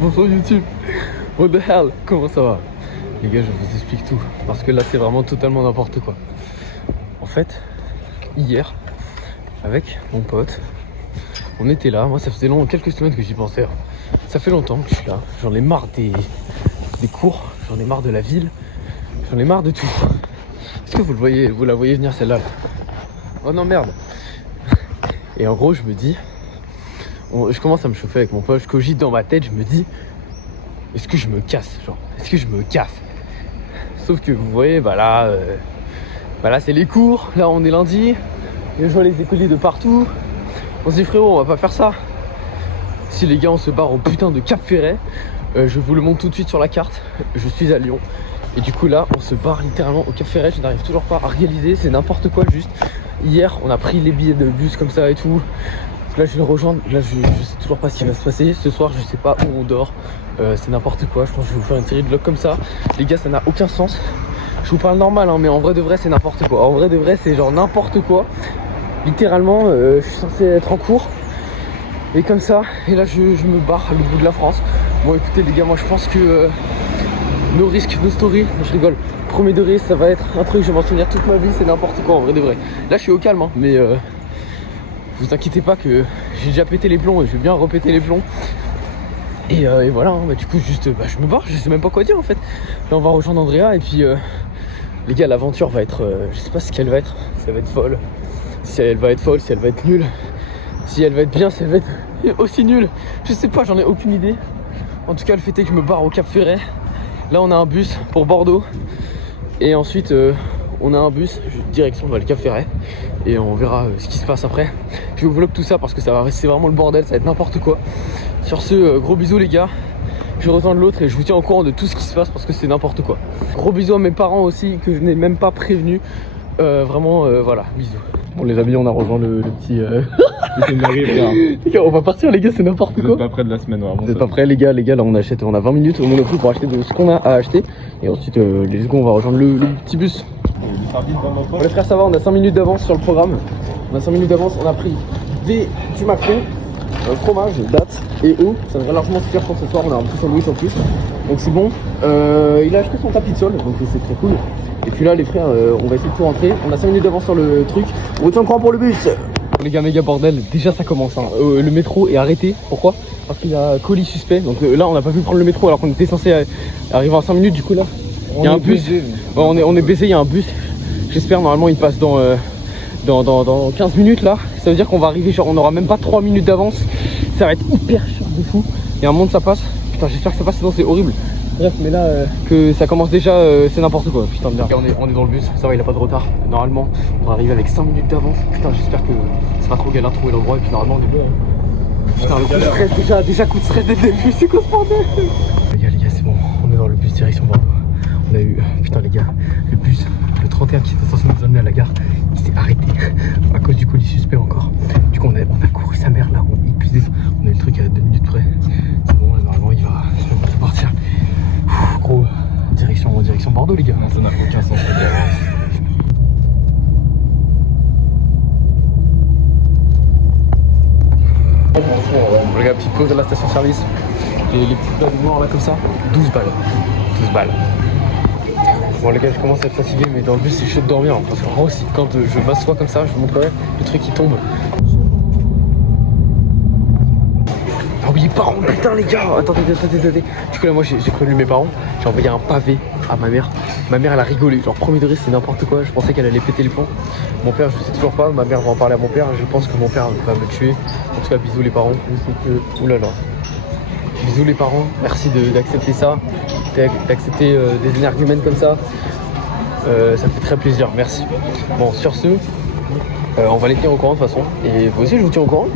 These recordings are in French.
Bonjour YouTube. What the hell? Comment ça va? Les gars, je vous explique tout. Parce que là, c'est vraiment totalement n'importe quoi. En fait, hier, avec mon pote, on était là. Moi, ça faisait quelques semaines que j'y pensais. Ça fait longtemps que je suis là. J'en ai marre des cours. J'en ai marre de la ville. J'en ai marre de tout. Est-ce que vous la voyez venir celle-là là? Oh non, merde. Et en gros, je me dis, je commence à me chauffer avec mon pote. Je cogite dans ma tête. Je me dis, est-ce que je me casse? Genre, est-ce que je me casse? Sauf que vous voyez, bah là, c'est les cours. Là, on est lundi. Et je vois les écoliers de partout. On se dit, frérot, on va pas faire ça. Si les gars, on se barre au putain de Cap Ferret, je vous le montre tout de suite sur la carte. Je suis à Lyon. Et du coup, là, on se barre littéralement au Cap Ferret. Je n'arrive toujours pas à réaliser. C'est n'importe quoi, juste. Hier, on a pris les billets de bus comme ça et tout. Là, je vais le rejoindre. Là, je sais toujours pas ce qui va se passer. Ce soir, je sais pas où on dort. C'est n'importe quoi. Je pense que je vais vous faire une série de vlogs comme ça. Les gars, ça n'a aucun sens. Je vous parle normal, hein, mais en vrai de vrai, c'est n'importe quoi. En vrai de vrai, c'est genre n'importe quoi. Littéralement, je suis censé être en cours. Et comme ça, et là, je me barre à l'autre bout de la France. Bon, écoutez, les gars, moi, je pense que nos risques, nos stories, je rigole. Premier degré, ça va être un truc, je vais m'en souvenir toute ma vie. C'est n'importe quoi, en vrai de vrai. Là, je suis au calme, hein, mais vous inquiétez pas que j'ai déjà pété les plombs et je vais bien repéter les plombs. Et voilà, hein, bah, du coup, juste, je me barre, je sais même pas quoi dire en fait. Là, on va rejoindre Andrea et puis les gars, l'aventure va être, je sais pas ce qu'elle va être. Si elle va être folle, si elle va être folle, si elle va être nulle, si elle va être bien, si elle va être aussi nulle. Je sais pas, j'en ai aucune idée. En tout cas, le fait est que je me barre au Cap Ferret. Là, on a un bus pour Bordeaux et ensuite on a un bus direction le Cap Ferret et on verra ce qui se passe après. Je vous vlog tout ça parce que ça va rester vraiment le bordel, ça va être n'importe quoi. Sur ce, gros bisous les gars. Je vais rejoindre l'autre et je vous tiens au courant de tout ce qui se passe parce que c'est n'importe quoi. Gros bisous à mes parents aussi que je n'ai même pas prévenu. Vraiment, voilà, bisous. Bon les amis, on a rejoint le petit... Les gars, on va partir les gars, c'est n'importe quoi. Vous êtes pas près de la semaine, Vous êtes pas prêts les gars, là on a 20 minutes au Monoprix pour acheter de ce qu'on a à acheter. Et ensuite les secondes on va rejoindre le petit bus. Bon les frères, ça va, on a 5 minutes d'avance sur le programme. On a 5 minutes d'avance, on a pris du Macron, fromage, dattes et eau. Ça devrait largement suffire pour ce soir, on a un petit sandwich en plus. Donc c'est bon. Il a acheté son tapis de sol, donc c'est très cool. Et puis là les frères, on va essayer de tout rentrer. On a 5 minutes d'avance sur le truc. On retient encore pour le bus. Les gars, méga bordel, déjà ça commence hein. Le métro est arrêté, pourquoi? Parce qu'il y a colis suspect. Donc là on n'a pas pu prendre le métro alors qu'on était censé arriver en 5 minutes. Du coup là il y a un bus, on est baisé, il y a un bus. J'espère, normalement il passe dans 15 minutes là. Ça veut dire qu'on va arriver, genre on aura même pas 3 minutes d'avance. Ça va être hyper cher de fou. Il y a un monde ça passe. Putain, j'espère que ça passe, sinon c'est horrible. Bref, mais là que ça commence déjà, c'est n'importe quoi. Putain de merde. On est dans le bus, ça va, il a pas de retard. Normalement on va arriver avec 5 minutes d'avance. Putain, j'espère que c'est pas trop galère de trouver l'endroit. Et puis normalement on est bon hein. Putain, le coup de stress déjà coup de stress dès le début, c'est quoi ce bordel? Les gars, c'est bon, on est dans le bus direction Bordeaux. On a eu, putain les gars, le bus, le 31 qui était censé nous emmener à la gare, il s'est arrêté à cause du colis suspect encore. Du coup on a couru sa mère là, on est épuisé, on a eu le truc à 2 minutes près. C'est bon, là, normalement il va partir. Gros, direction Bordeaux les gars. Non, ça n'a aucun sens. Les gars, petite pause à la station service. Les petites balles noires là comme ça, 12 balles. 12 balles. Bon les gars, je commence à être fatigué, mais dans le bus c'est chaud de dormir hein, parce qu'en gros aussi quand je m'assois comme ça, je vous montrerai le truc qui tombe. Ah oui, parents, putain les gars, attendez. Du coup là moi j'ai prévenu mes parents, j'ai envoyé un pavé à ma mère. Ma mère elle a rigolé, genre premier degré c'est n'importe quoi, je pensais qu'elle allait péter les plombs. Mon père je sais toujours pas, ma mère va en parler à mon père, je pense que mon père va me tuer. En tout cas bisous les parents, oulala. Bisous les parents, merci d'accepter ça, d'accepter des énergumènes comme ça. Ça me fait très plaisir, merci. Bon, sur ce, on va les tenir au courant de toute façon. Et vous aussi, je vous tiens au courant.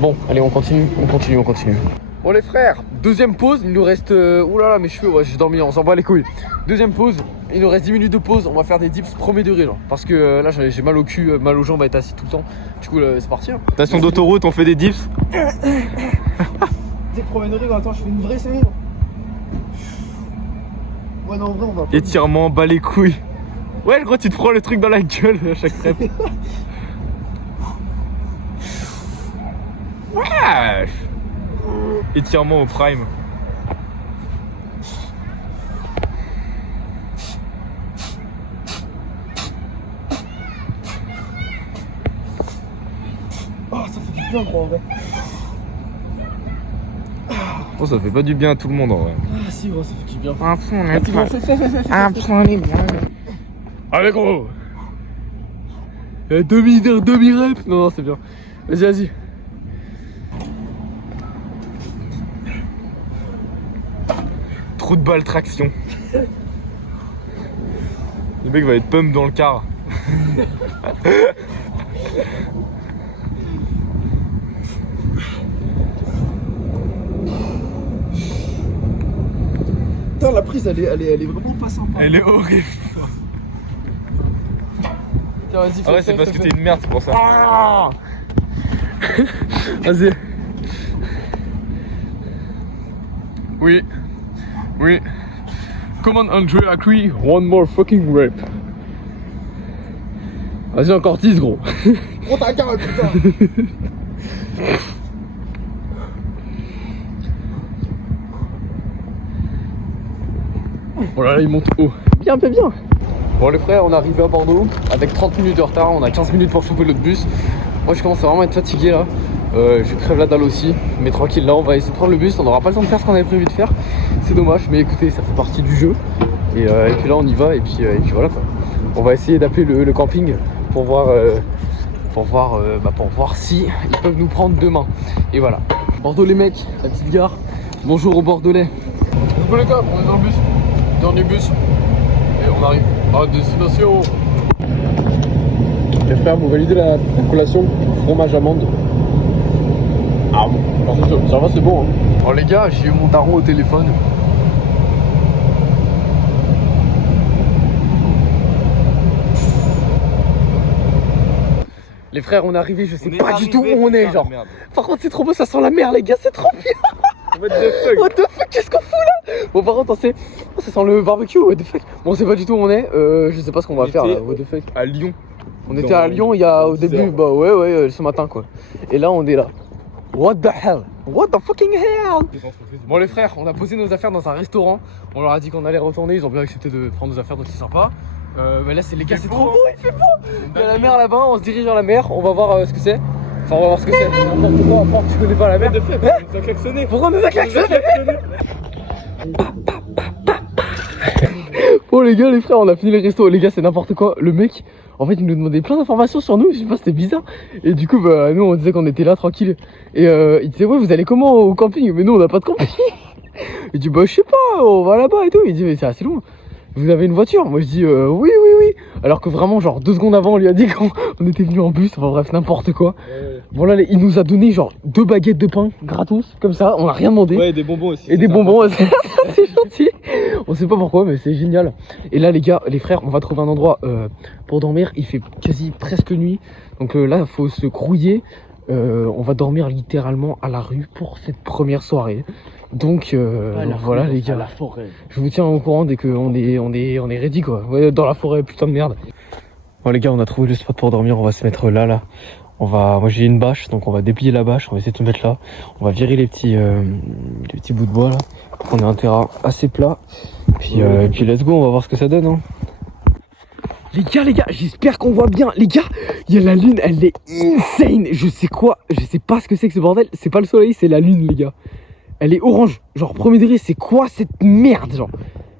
Bon, allez, on continue. Bon les frères, deuxième pause, il nous reste... oulala, mes cheveux, ouais, j'ai dormi, on s'en bat les couilles. Deuxième pause, il nous reste 10 minutes de pause, on va faire des dips premier degré genre. Parce que là, j'ai mal au cul, mal aux jambes à être assis tout le temps. Du coup, c'est parti. Hein. Station d'autoroute, on fait des dips. Dès le premier degré, attends, je fais une vraie série. Ouais, non, en vrai, on va pas. Étirement, bas les couilles. Ouais, le gros, tu te prends le truc dans la gueule à chaque trêve. Ouais. Étirement au prime. bien gros en vrai. Oh, ça fait pas du bien à tout le monde en vrai. Ah si gros, ça fait du bien. Ah, Fais. Allez gros. Demi-rep. Non, c'est bien. Vas-y. Trou de balle traction. Le mec va être pump dans le car. Putain, la prise elle est vraiment pas sympa. Elle est horrible. Tiens, vas-y, Ah ouais, c'est parce que t'es une merde, c'est pour ça. Vas-y. Oui. Come on, André, agree. One more fucking rep. Vas-y, encore 10, gros. Gros ta gueule, putain. Oh là là, il monte haut. Bien. Bon les frères, on est arrivé à Bordeaux avec 30 minutes de retard, on a 15 minutes pour choper l'autre bus. Moi je commence à vraiment être fatigué là. Je crève la dalle aussi, mais tranquille là on va essayer de prendre le bus, on n'aura pas le temps de faire ce qu'on avait prévu de faire. C'est dommage, mais écoutez, ça fait partie du jeu. Et puis là on y va et puis voilà quoi. On va essayer d'appeler le camping pour voir si ils peuvent nous prendre demain. Et voilà. Bordeaux les mecs, la petite gare. Bonjour aux Bordelais. Dans les gars, on est dans le bus. Dernier bus. Et on arrive à destination. Les frères m'ont validé la collation fromage amande. Ah bon, ça va, c'est bon. Hein. Oh les gars, j'ai eu mon daron au téléphone. Les frères, on est arrivé, je sais pas du tout où on est, genre. Par contre, c'est trop beau, ça sent la mer, les gars, c'est trop bien. What the fuck, qu'est-ce qu'on fout là? Bon, par contre, ça sent le barbecue, what the fuck. Bon, on sait pas du tout où on est, je sais pas ce qu'on va faire là, what the fuck. À Lyon. On était à Lyon il y a au début, bah ouais, ce matin quoi. Et là, on est là. What the hell? What the fucking hell? Bon, les frères, on a posé nos affaires dans un restaurant. On leur a dit qu'on allait retourner, ils ont bien accepté de prendre nos affaires, donc c'est sympa. Bah là, c'est les gars, c'est trop beau, il fait beau. Il y a la mer là-bas, on se dirige vers la mer, on va voir ce que c'est. Enfin, on va voir ce que c'est. N'importe quoi, apprendre, tu connais pas la mer. On nous a klaxonné. Pourquoi on nous a klaxonné? Oh les gars, les frères, on a fini les restos. Les gars, c'est n'importe quoi. Le mec, en fait, il nous demandait plein d'informations sur nous. Je sais pas, c'était bizarre. Et du coup, bah, nous, on disait qu'on était là tranquille. Et il disait, ouais, vous allez comment au camping? Mais nous, on n'a pas de camping. Il dit, bah, je sais pas, on va là-bas et tout. Il dit, mais c'est assez loin. Vous avez une voiture? Moi, je dis, oui. Alors que vraiment, genre 2 secondes avant, on lui a dit qu'on était venu en bus. Enfin, bref, n'importe quoi. Bon, là, il nous a donné genre 2 baguettes de pain gratos, comme ça. On a rien demandé. Ouais, des bonbons aussi. Et des bonbons, c'est gentil. On sait pas pourquoi, mais c'est génial. Et là, les gars, les frères, on va trouver un endroit pour dormir. Il fait quasi presque nuit. Donc là, il faut se grouiller. On va dormir littéralement à la rue pour cette première soirée. Donc voilà les gars, je vous tiens au courant dès qu'on est ready quoi. Ouais, dans la forêt, putain de merde. Bon les gars, on a trouvé le spot pour dormir, on va se mettre là. Moi j'ai une bâche, donc on va déplier la bâche, on va essayer de se mettre là. On va virer les petits bouts de bois là. On a un terrain assez plat. Puis let's go, on va voir ce que ça donne hein. Les gars, j'espère qu'on voit bien. Les gars, il y a la lune, elle est insane. Je sais pas ce que c'est que ce bordel. C'est pas le soleil, c'est la lune les gars. Elle est orange, genre premier degré, c'est quoi cette merde genre?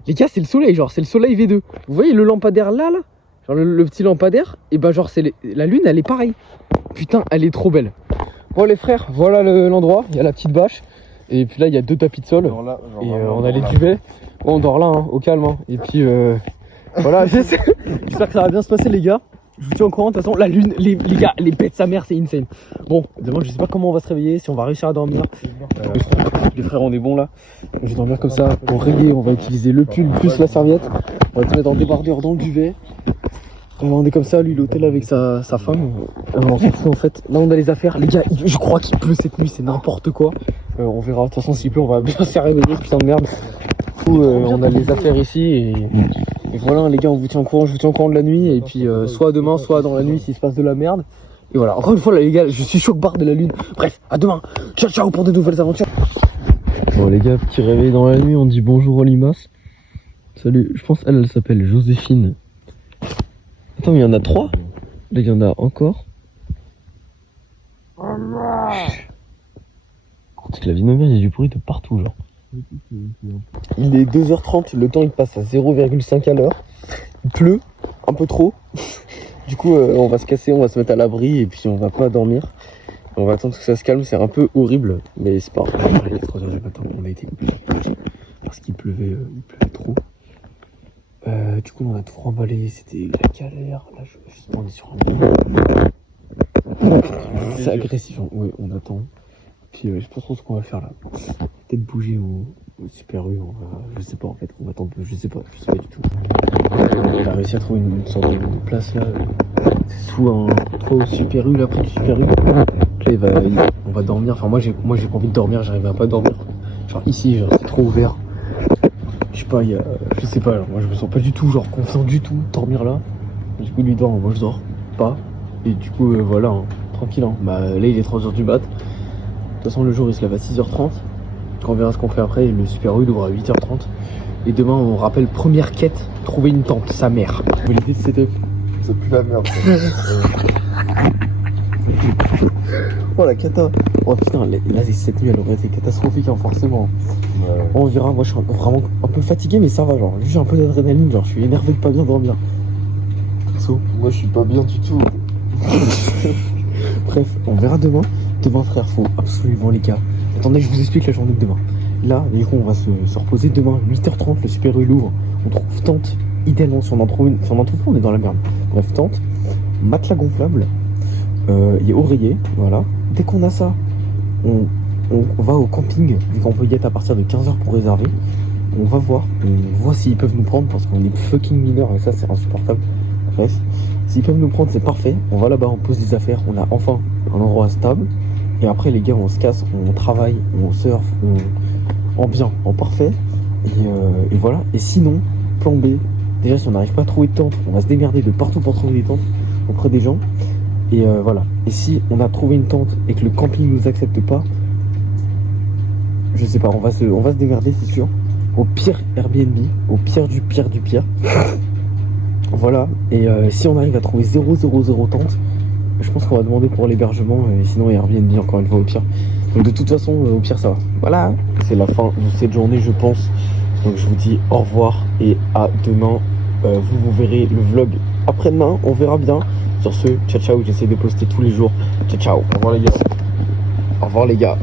Les gars, c'est le soleil, genre c'est le soleil V2. Vous voyez le lampadaire là genre le petit lampadaire, et bah genre c'est la lune, elle est pareille. Putain, elle est trop belle. Bon les frères, voilà l'endroit, il y a la petite bâche. Et puis là il y a 2 tapis de sol. Et on a les duvets. Bon, on dort là, hein, au calme hein. Et puis voilà, j'espère que ça va bien se passer les gars. Je vous tiens au courant, de toute façon la lune, les gars, les bêtes sa mère, c'est insane. Bon, demain je sais pas comment on va se réveiller, si on va réussir à dormir. Les frères, on est bon là. Je vais dormir comme ça. Pour rayer, on va utiliser le pull plus la serviette. On va te mettre en débardeur dans le duvet. On est comme ça, lui il est au hôtel avec sa femme. On s'en fout en fait. Là on a les affaires. Les gars, je crois qu'il pleut cette nuit, c'est n'importe quoi. On verra, de toute façon s'il pleut on va bien se faire réveiller, putain de merde. Du coup on a les affaires ici et voilà les gars, on vous tient au courant, je vous tiens au courant de la nuit. Et puis soit demain, soit dans la nuit s'il se passe de la merde. Et voilà, encore une fois là les gars, je suis choc-barre de la lune. Bref, à demain. Ciao pour de nouvelles aventures. Bon les gars, petit réveil dans la nuit, on dit bonjour aux limaces. Salut, je pense elle s'appelle Joséphine. Attends, mais il y en a 3. Là il y en a encore. Parce que la vie de ma mère, il y a du bruit de partout, genre. Il est 2h30, le temps il passe à 0,5 à l'heure. Il pleut, un peu trop. Du coup, on va se casser, on va se mettre à l'abri et puis on va pas dormir. On va attendre que ça se calme, c'est un peu horrible, mais c'est pas grave. Il est 3h du matin, on a été coupé parce qu'il pleuvait trop. Du coup, on a tout remballé, c'était la galère. Là, je suis on est sur un mur. C'est agressif, hein. Oui, on attend. Puis je sais pas trop ce qu'on va faire là. Peut-être bouger au Super U, je sais pas en fait, on va attendre, je sais pas du tout. On a réussi à trouver une sorte de place là, c'est sous un toit au Super U, là près du Super U. Là on va dormir, enfin moi j'ai pas envie de dormir, j'arrive à pas dormir. Genre ici, genre c'est trop ouvert. Je sais pas, je sais pas, alors, moi je me sens pas du tout genre confiant du tout dormir là. Du coup lui dort, moi je dors pas. Et du coup voilà, hein, tranquille hein. Bah là il est 3h du mat. De toute façon le jour il se lève à 6h30. Quand on verra ce qu'on fait après, le Super U il ouvre à 8h30. Et demain on rappelle première quête, trouver une tente, sa mère. L'idée de setup. Ça pue la merde. Oh la cata. Oh putain, là cette nuit elle aurait été catastrophique hein, forcément. Ouais. On verra, moi je suis vraiment un peu fatigué mais ça va, genre juste j'ai un peu d'adrénaline, genre je suis énervé de pas bien dormir. Perso. Moi je suis pas bien du tout. Bref, on verra demain. Demain frère, faut absolument les gars. Attendez, je vous explique la journée de demain. Là, du coup, on va se reposer demain, 8h30, le Super U l'ouvre. On trouve tente, idéalement, si on en trouve une, si on en trouve pas, on est dans la merde. Bref, tente, matelas gonflable, il y a oreiller, voilà. Dès qu'on a ça, on va au camping, vu qu'on peut y être à partir de 15h pour réserver. On va voir, on voit s'ils peuvent nous prendre, parce qu'on est fucking mineurs, et ça, c'est insupportable. Bref, s'ils peuvent nous prendre, c'est parfait. On va là-bas, on pose des affaires, on a enfin un endroit stable. Et après, les gars, on se casse, on travaille, on surfe, en bien, en parfait. Et voilà. Et sinon, plan B, déjà, si on n'arrive pas à trouver de tente, on va se démerder de partout pour trouver des tentes auprès des gens. Et voilà. Et si on a trouvé une tente et que le camping nous accepte pas, je sais pas, on va se démerder, c'est sûr. Au pire, Airbnb, au pire du pire du pire. Voilà. Et si on arrive à trouver 000 tentes, je pense qu'on va demander pour l'hébergement et sinon Airbnb encore une fois au pire. Donc de toute façon au pire ça va. Voilà, c'est la fin de cette journée je pense. Donc je vous dis au revoir et à demain. Vous verrez le vlog après-demain, on verra bien. Sur ce, ciao ciao, j'essaie de poster tous les jours. Ciao ciao. Au revoir les gars. Au revoir les gars.